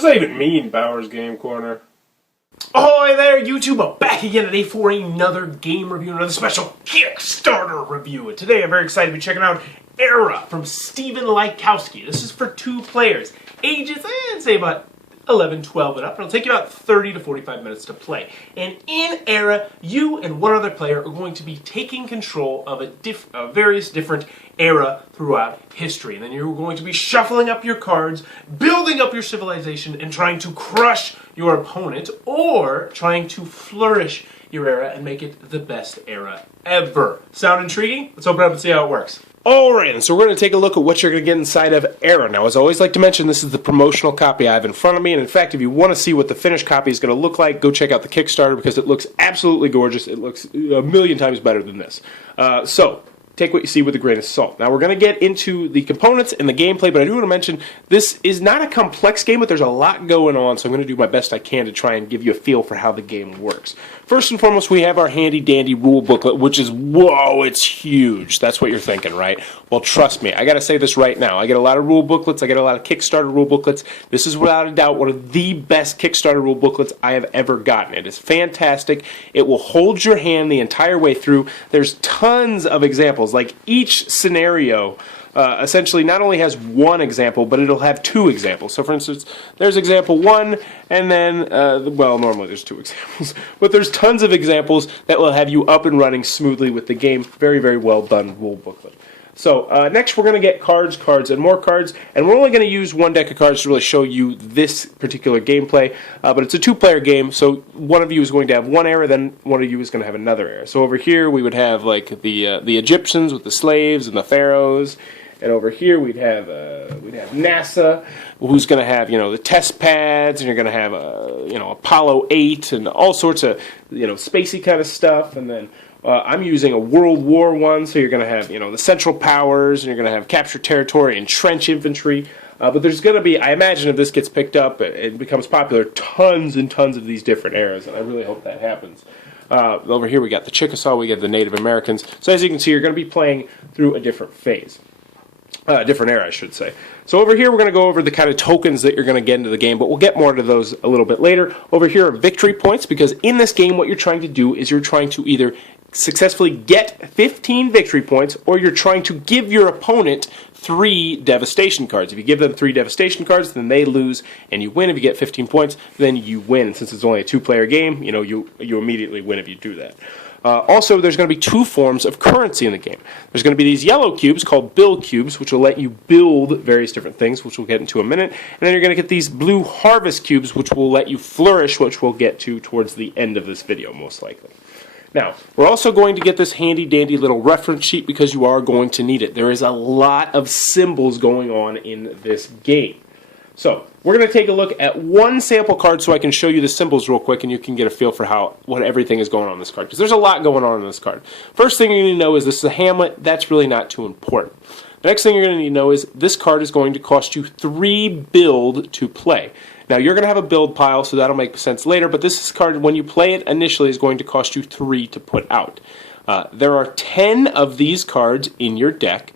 does that even mean, Bowers Game Corner? Ahoy there, YouTube! I'm back again today for another game review, another special Kickstarter review. And today I'm very excited to be checking out Era from Stephen Lykowski. This is for 2 players, ages, I'd say about 11, 12 and up. It'll take you about 30 to 45 minutes to play. And in Era, you and one other player are going to be taking control of various different era throughout history. And then you're going to be shuffling up your cards, building up your civilization, and trying to crush your opponent, or trying to flourish your era and make it the best era ever. Sound intriguing? Let's open it up and see how it works. Alright, so we're going to take a look at what you're going to get inside of Era. Now, as I always like to mention, this is the promotional copy I have in front of me, and in fact, if you want to see what the finished copy is going to look like, go check out the Kickstarter, because it looks absolutely gorgeous. It looks a million times better than this. So, take what you see with a grain of salt. Now, we're going to get into the components and the gameplay, but I do want to mention this is not a complex game, but there's a lot going on, so I'm going to do my best I can to try and give you a feel for how the game works. First and foremost, we have our handy-dandy rule booklet, which is, whoa, it's huge. That's what you're thinking, right? Well, trust me, I got to say this right now. I get a lot of rule booklets. I get a lot of Kickstarter rule booklets. This is, without a doubt, one of the best Kickstarter rule booklets I have ever gotten. It is fantastic. It will hold your hand the entire way through. There's tons of examples. Like, each scenario essentially not only has one example, but it'll have 2 examples. So, for instance, there's example 1, and then, well, normally there's 2 examples, but there's tons of examples that will have you up and running smoothly with the game. Very, very well done rule booklet. So, next we're going to get cards, and more cards, and we're only going to use 1 deck of cards to really show you this particular gameplay, but it's a 2-player game, so one of you is going to have one era, then one of you is going to have another era. So over here we would have, like, the Egyptians with the slaves and the pharaohs, and over here we'd have NASA, who's going to have, you know, the test pads, and you're going to have, you know, Apollo 8 and all sorts of, you know, spacey kind of stuff. And then I'm using a World War I, so you're going to have, you know, the Central Powers, and you're going to have captured territory and trench infantry. But there's going to be, I imagine if this gets picked up, it becomes popular, tons and tons of these different eras, and I really hope that happens. Over here we got the Chickasaw, we got the Native Americans. So as you can see, you're going to be playing through a different phase. Different era, I should say. So over here, we're going to go over the kind of tokens that you're going to get into the game, but we'll get more into those a little bit later. Over here are victory points, because in this game, what you're trying to do is you're trying to either successfully get 15 victory points, or you're trying to give your opponent 3 devastation cards. If you give them 3 devastation cards, then they lose and you win. If you get 15 points, then you win. And since it's only a 2-player game, you know, you immediately win if you do that. Also, there's going to be 2 forms of currency in the game. There's going to be these yellow cubes called build cubes, which will let you build various different things, which we'll get into in a minute. And then you're going to get these blue harvest cubes, which will let you flourish, which we'll get to towards the end of this video, most likely. Now, we're also going to get this handy-dandy little reference sheet, because you are going to need it. There is a lot of symbols going on in this game. So, we're going to take a look at 1 sample card so I can show you the symbols real quick, and you can get a feel for what everything is going on in this card, because there's a lot going on in this card. First thing you need to know is this is a Hamlet. That's really not too important. The next thing you're going to need to know is this card is going to cost you 3 build to play. Now, you're going to have a build pile, so that'll make sense later, but this card, when you play it initially, is going to cost you 3 to put out. There are 10 of these cards in your deck,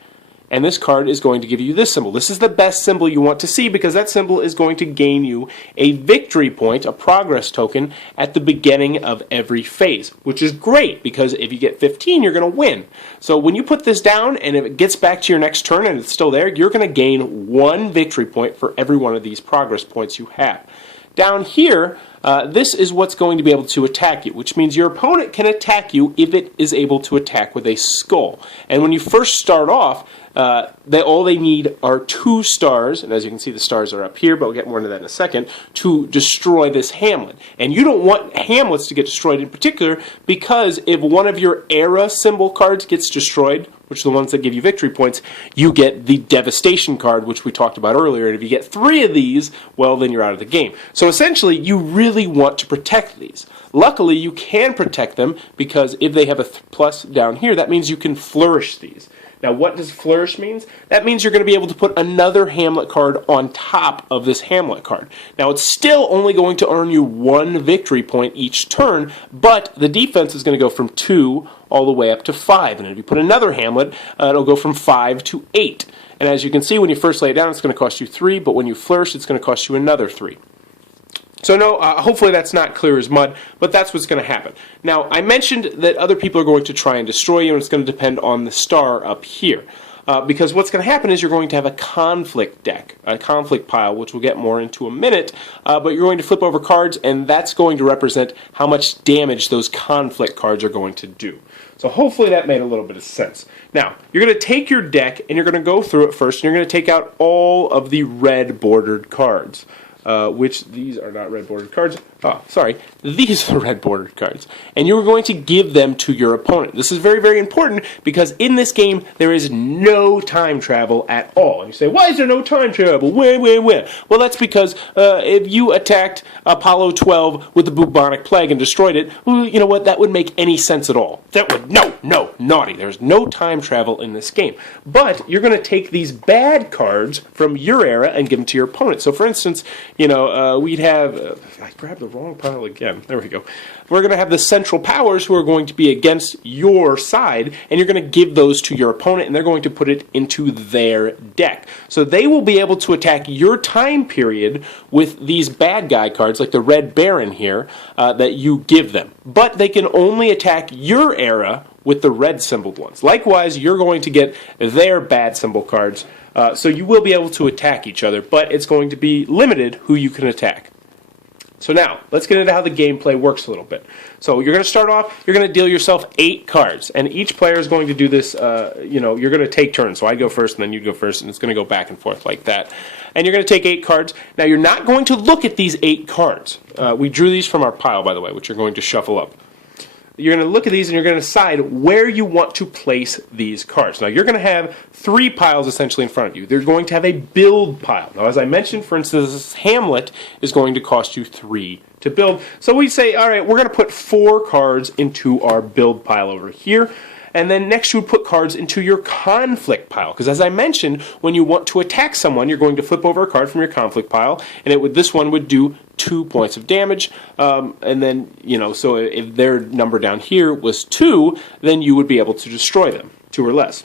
and this card is going to give you this symbol. This is the best symbol you want to see, because that symbol is going to gain you a victory point, a progress token, at the beginning of every phase, which is great, because if you get 15, you're going to win. So when you put this down, and if it gets back to your next turn and it's still there, you're going to gain 1 victory point for every one of these progress points you have. Down here, this is what's going to be able to attack you, which means your opponent can attack you if it is able to attack with a skull. And when you first start off, all they need are 2 stars, and as you can see, the stars are up here, but we'll get more into that in a second, to destroy this Hamlet. And you don't want Hamlets to get destroyed in particular, because if one of your era symbol cards gets destroyed, which are the ones that give you victory points, you get the devastation card, which we talked about earlier, and if you get 3 of these, well, then you're out of the game. So essentially, you really want to protect these. Luckily, you can protect them, because if they have a plus down here, that means you can flourish these. Now, what does flourish means? That means you're going to be able to put another Hamlet card on top of this Hamlet card. Now, it's still only going to earn you 1 victory point each turn, but the defense is going to go from 2 all the way up to 5. And if you put another Hamlet, it'll go from 5 to 8. And as you can see, when you first lay it down, it's going to cost you 3, but when you flourish, it's going to cost you another 3. So no, hopefully that's not clear as mud, but that's what's going to happen. Now, I mentioned that other people are going to try and destroy you, and it's going to depend on the star up here. Because what's going to happen is you're going to have a conflict deck, a conflict pile, which we'll get more into a minute, but you're going to flip over cards, and that's going to represent how much damage those conflict cards are going to do. So hopefully that made a little bit of sense. Now, you're going to take your deck, and you're going to go through it first, and you're going to take out all of the red bordered cards. Which these are not red bordered cards. Oh, sorry. These are red bordered cards. And you're going to give them to your opponent. This is very, very important because in this game there is no time travel at all. And you say, why is there no time travel? When? Well, that's because if you attacked Apollo 12 with the bubonic plague and destroyed it, well, you know what? That wouldn't make any sense at all. That would, no, naughty. There's no time travel in this game. But you're going to take these bad cards from your era and give them to your opponent. So for instance, you know, we'd have, I grabbed the wrong pile again. There we go. We're going to have the Central Powers who are going to be against your side, and you're going to give those to your opponent, and they're going to put it into their deck. So they will be able to attack your time period with these bad guy cards, like the Red Baron here, that you give them. But they can only attack your era with the red symboled ones. Likewise, you're going to get their bad symbol cards. So you will be able to attack each other, but it's going to be limited who you can attack. So now, let's get into how the gameplay works a little bit. So you're going to start off, you're going to deal yourself 8 cards, and each player is going to do this, you know, you're going to take turns. So I go first, and then you go first, and it's going to go back and forth like that. And you're going to take 8 cards. Now, you're not going to look at these 8 cards. We drew these from our pile, by the way, which you're going to shuffle up. You're going to look at these and you're going to decide where you want to place these cards. Now, you're going to have 3 piles essentially in front of you. They're going to have a build pile. Now, as I mentioned, for instance, this Hamlet is going to cost you 3 to build. So we say, all right, we're going to put 4 cards into our build pile over here. And then next you would put cards into your conflict pile. Because as I mentioned, when you want to attack someone, you're going to flip over a card from your conflict pile. And this one would do 2 points of damage. And then, you know, so if their number down here was 2, then you would be able to destroy them, 2 or less.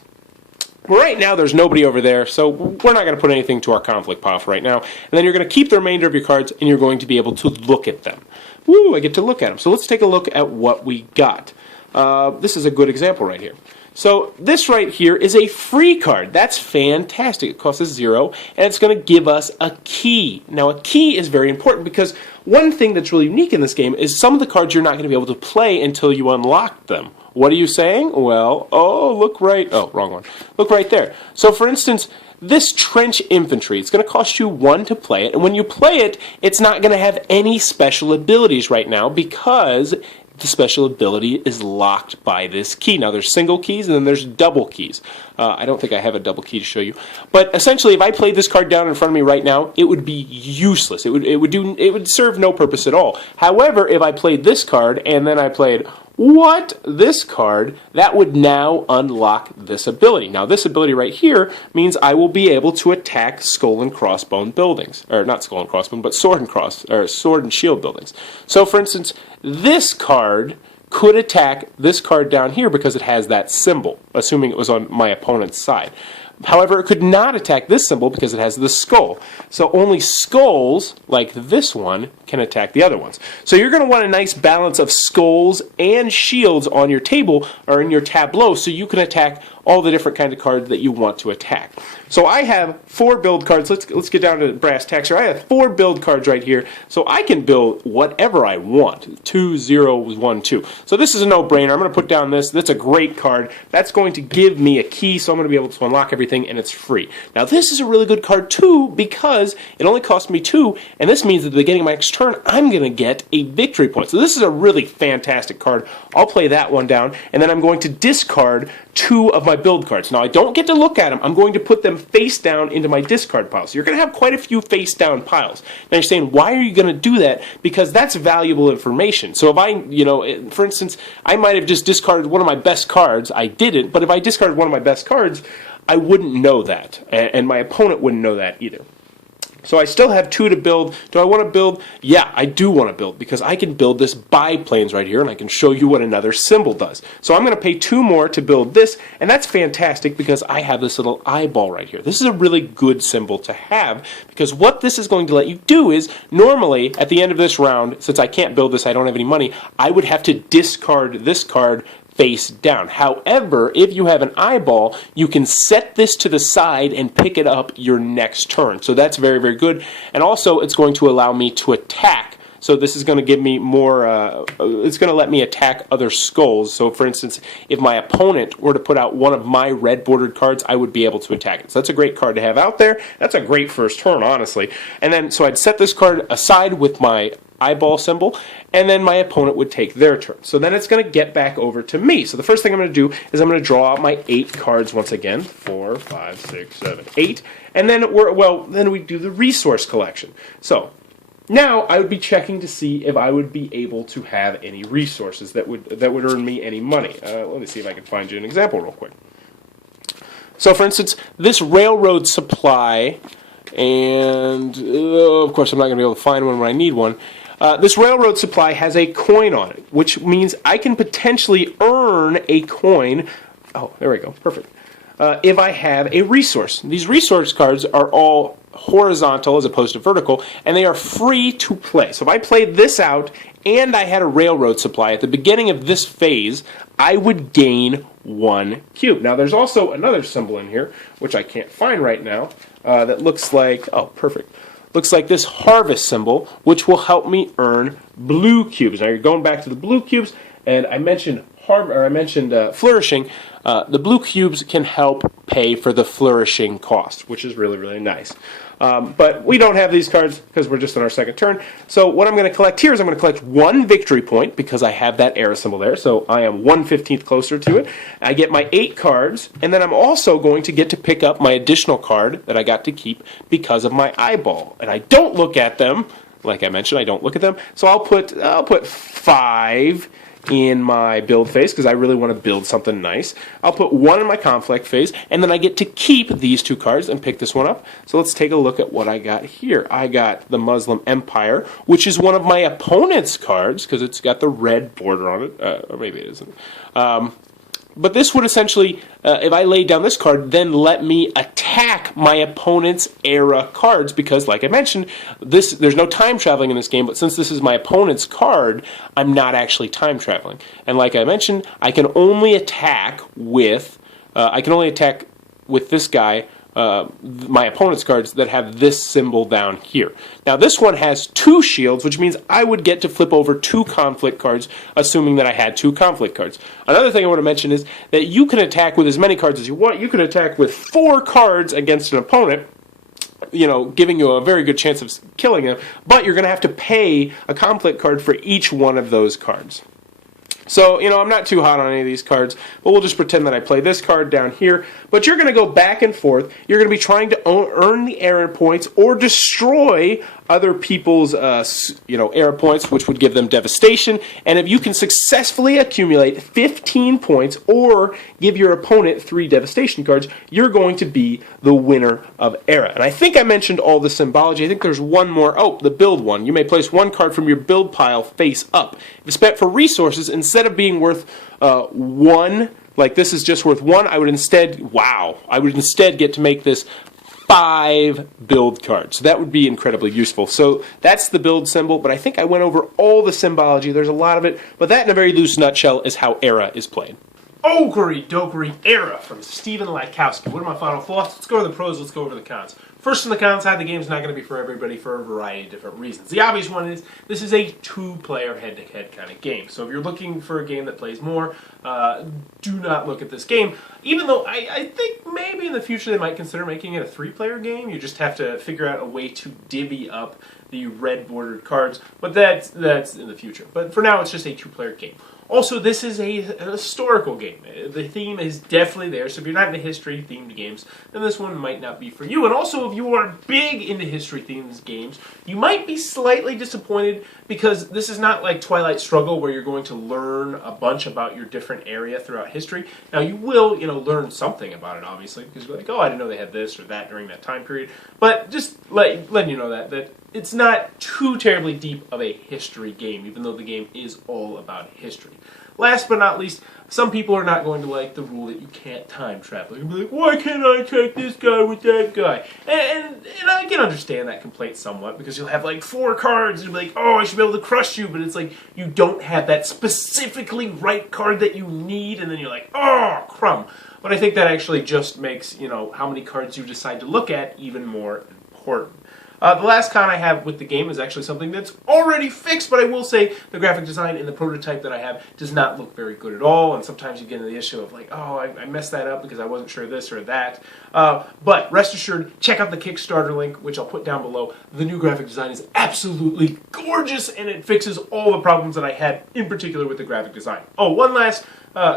Well, right now there's nobody over there, so we're not going to put anything to our conflict pile for right now. And then you're going to keep the remainder of your cards, and you're going to be able to look at them. Woo, I get to look at them. So let's take a look at what we got. This is a good example right here. So this right here is a free card. That's fantastic. It costs us 0, and it's going to give us a key. Now, a key is very important because one thing that's really unique in this game is some of the cards you're not going to be able to play until you unlock them. What are you saying? Well, look right there. So, for instance, this Trench Infantry, it's going to cost you 1 to play it, and when you play it, it's not going to have any special abilities right now because the special ability is locked by this key. Now there's single keys and then there's double keys. I don't think I have a double key to show you. But essentially if I played this card down in front of me right now, it would be useless. It would serve no purpose at all. However, if I played this card and then I played this card, that would now unlock this ability. Now this ability right here means I will be able to attack skull and crossbone buildings. Or not skull and crossbone, but sword and shield buildings. So for instance, this card could attack this card down here because it has that symbol, assuming it was on my opponent's side. However, it could not attack this symbol because it has the skull. So only skulls, like this one, can attack the other ones. So you're going to want a nice balance of skulls and shields on your table or in your tableau so you can attack all the different kinds of cards that you want to attack. So I have 4 build cards. Let's get down to brass tacks here. I have 4 build cards right here, so I can build whatever I want. 2, 0, 1, 2. So this is a no-brainer. I'm going to put down this. That's a great card. That's going to give me a key, so I'm going to be able to unlock everything, and it's free. Now this is a really good card too because it only cost me 2, and this means at the beginning of my next turn, I'm going to get a victory point. So this is a really fantastic card. I'll play that one down, and then I'm going to discard 2 of my build cards. Now I don't get to look at them. I'm going to put them face down into my discard pile. So you're going to have quite a few face down piles. Now you're saying, why are you going to do that? Because that's valuable information. So if I, for instance, I might have just discarded one of my best cards. I didn't, but if I discarded one of my best cards, I wouldn't know that, and my opponent wouldn't know that either. So I still have 2 to build. Do I want to build? Yeah, I do want to build because I can build this biplanes right here and I can show you what another symbol does. So I'm going to pay 2 more to build this, and that's fantastic because I have this little eyeball right here. This is a really good symbol to have because what this is going to let you do is normally at the end of this round, since I can't build this, I don't have any money, I would have to discard this card face down. However, if you have an eyeball, you can set this to the side and pick it up your next turn. So that's very, very good. And also, it's going to allow me to attack. So this is going to give me more, it's going to let me attack other skulls. So for instance, if my opponent were to put out one of my red bordered cards, I would be able to attack it. So that's a great card to have out there. That's a great first turn, honestly. And then, so I'd set this card aside with my eyeball symbol, and then my opponent would take their turn. So then it's going to get back over to me. So the first thing I'm going to do is I'm going to draw out my 8 cards once again. 4, 5, 6, 7, 8. And then then we do the resource collection. So now I would be checking to see if I would be able to have any resources that would earn me any money. Let me see if I can find you an example real quick. So for instance, this railroad supply, and of course I'm not going to be able to find one when I need one. This railroad supply has a coin on it, which means I can potentially earn a coin. Oh, there we go. Perfect. If I have a resource. These resource cards are all horizontal as opposed to vertical, and they are free to play. So if I played this out and I had a railroad supply at the beginning of this phase, I would gain 1 cube. Now there's also another symbol in here, which I can't find right now, that looks like, oh, perfect. Looks like this harvest symbol, which will help me earn blue cubes. Now you're going back to the blue cubes, and I mentioned flourishing. The blue cubes can help pay for the flourishing cost, which is really, really nice. But we don't have these cards because we're just on our second turn. So what I'm going to collect here is I'm going to collect 1 victory point because I have that arrow symbol there. So I am 1/15 closer to it. I get my 8 cards, and then I'm also going to get to pick up my additional card that I got to keep because of my eyeball. And I don't look at them. Like I mentioned, I don't look at them. So I'll put 5 in my build phase because I really want to build something nice. I'll put 1 in my conflict phase, and then I get to keep these 2 cards and pick this one up. So let's take a look at what I got here. I got the Muslim Empire, which is one of my opponent's cards because it's got the red border on it, or maybe it isn't. But this would essentially, if I laid down this card, then let me attack my opponent's era cards because, like I mentioned, there's no time traveling in this game, but since this is my opponent's card, I'm not actually time traveling. And like I mentioned, I can only attack with this guy, my opponent's cards that have this symbol down here. Now this one has 2 shields, which means I would get to flip over 2 conflict cards, assuming that I had 2 conflict cards. Another thing I want to mention is that you can attack with as many cards as you want. You can attack with 4 cards against an opponent, giving you a very good chance of killing him, but you're going to have to pay a conflict card for each one of those cards. So, I'm not too hot on any of these cards, but we'll just pretend that I play this card down here. But you're going to go back and forth. You're going to be trying to earn the error points or destroy other people's, error points, which would give them devastation. And if you can successfully accumulate 15 points or give your opponent 3 devastation cards, you're going to be the winner of era. And I think I mentioned all the symbology. I think there's one more. Oh, the build one. You may place 1 card from your build pile face up. If it's spent for resources, instead of being worth 1, like this is just worth 1, I would instead get to make this 5 build cards. So that would be incredibly useful. So that's the build symbol, but I think I went over all the symbology. There's a lot of it, but that in a very loose nutshell is how era is played. Okery Dokery Era from Stephen Latkowski. What are my final thoughts? Let's go to the pros, let's go over the cons. First, on the con side, the game's not going to be for everybody for a variety of different reasons. The obvious one is this is a 2-player head-to-head kind of game. So if you're looking for a game that plays more, do not look at this game. Even though I think maybe in the future they might consider making it a 3-player game. You just have to figure out a way to divvy up the red bordered cards. But that's in the future. But for now, it's just a 2-player game. Also, this is a historical game. The theme is definitely there, so if you're not into history-themed games, then this one might not be for you. And also, if you are big into history-themed games, you might be slightly disappointed because this is not like Twilight Struggle where you're going to learn a bunch about your different area throughout history. Now, you will, learn something about it, obviously, because you're like, oh, I didn't know they had this or that during that time period. But just letting you know that it's not too terribly deep of a history game, even though the game is all about history. Last but not least, some people are not going to like the rule that you can't time travel. You'll be like, why can't I take this guy with that guy? And I can understand that complaint somewhat, because you'll have like 4 cards, and you'll be like, oh, I should be able to crush you, but it's like, you don't have that specifically right card that you need, and then you're like, oh, crumb. But I think that actually just makes, how many cards you decide to look at even more important. The last con I have with the game is actually something that's already fixed, but I will say the graphic design in the prototype that I have does not look very good at all, and sometimes you get into the issue of like, oh, I messed that up because I wasn't sure this or that. But rest assured, check out the Kickstarter link, which I'll put down below. The new graphic design is absolutely gorgeous, and it fixes all the problems that I had, in particular with the graphic design. Oh, one last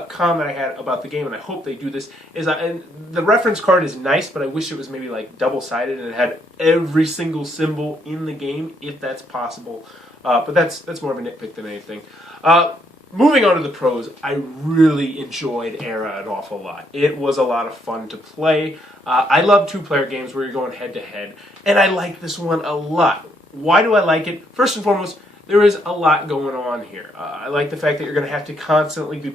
comment I had about the game, and I hope they do this, is and the reference card is nice, but I wish it was maybe like double-sided and it had every single symbol in the game, if that's possible. But that's more of a nitpick than anything. Moving on to the pros, I really enjoyed Era an awful lot. It was a lot of fun to play. I love 2-player games where you're going head-to-head, and I like this one a lot. Why do I like it? First and foremost, there is a lot going on here. I like the fact that you're going to have to constantly be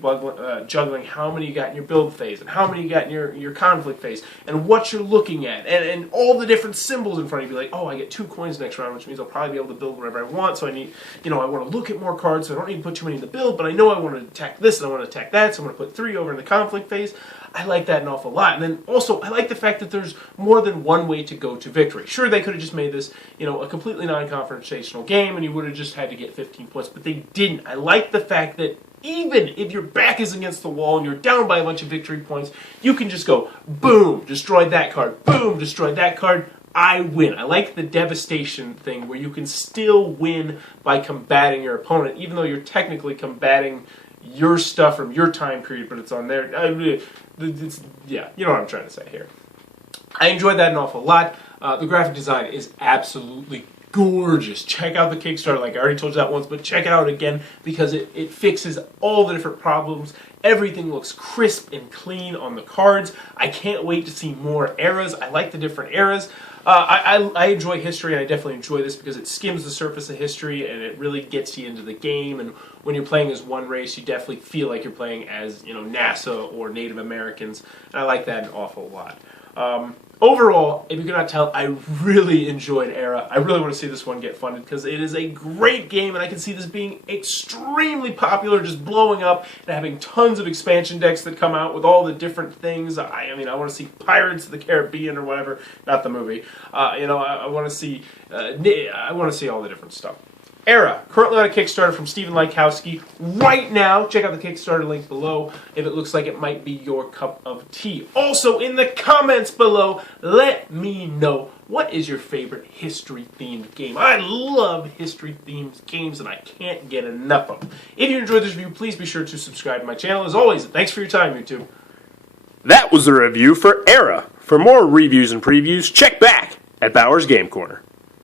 juggling how many you got in your build phase, and how many you got in your conflict phase, and what you're looking at, and all the different symbols in front of you. Like, oh, I get 2 coins next round, which means I'll probably be able to build whatever I want, so I need, I want to look at more cards, so I don't need to put too many in the build, but I know I want to attack this, and I want to attack that, so I'm going to put 3 over in the conflict phase. I like that an awful lot. And then also, I like the fact that there's more than one way to go to victory. Sure, they could have just made this, a completely non-confrontational game, and you would have just had to get 15 points, but they didn't. I like the fact that even if your back is against the wall and you're down by a bunch of victory points, you can just go, boom, destroyed that card, boom, destroyed that card, I win. I like the devastation thing where you can still win by combating your opponent, even though you're technically combating your stuff from your time period, but it's on there. Yeah, you know what I'm trying to say here. I enjoyed that an awful lot. The graphic design is absolutely gorgeous. Check out the Kickstarter, like I already told you that once, but check it out again because it fixes all the different problems. Everything looks crisp and clean on the cards. I can't wait to see more eras. I like the different eras. I enjoy history, and I definitely enjoy this because it skims the surface of history and it really gets you into the game. And when you're playing as one race, you definitely feel like you're playing as NASA or Native Americans. And I like that an awful lot. Overall, if you cannot tell, I really enjoyed Era. I really want to see this one get funded because it is a great game, and I can see this being extremely popular, just blowing up, and having tons of expansion decks that come out with all the different things. I want to see Pirates of the Caribbean or whatever, not the movie. I want to see all the different stuff. Era, currently on a Kickstarter from Stephen Lykowski. Right now, check out the Kickstarter link below if it looks like it might be your cup of tea. Also, in the comments below, let me know what is your favorite history-themed game. I love history-themed games, and I can't get enough of them. If you enjoyed this review, please be sure to subscribe to my channel. As always, thanks for your time, YouTube. That was the review for Era. For more reviews and previews, check back at Bauer's Game Corner.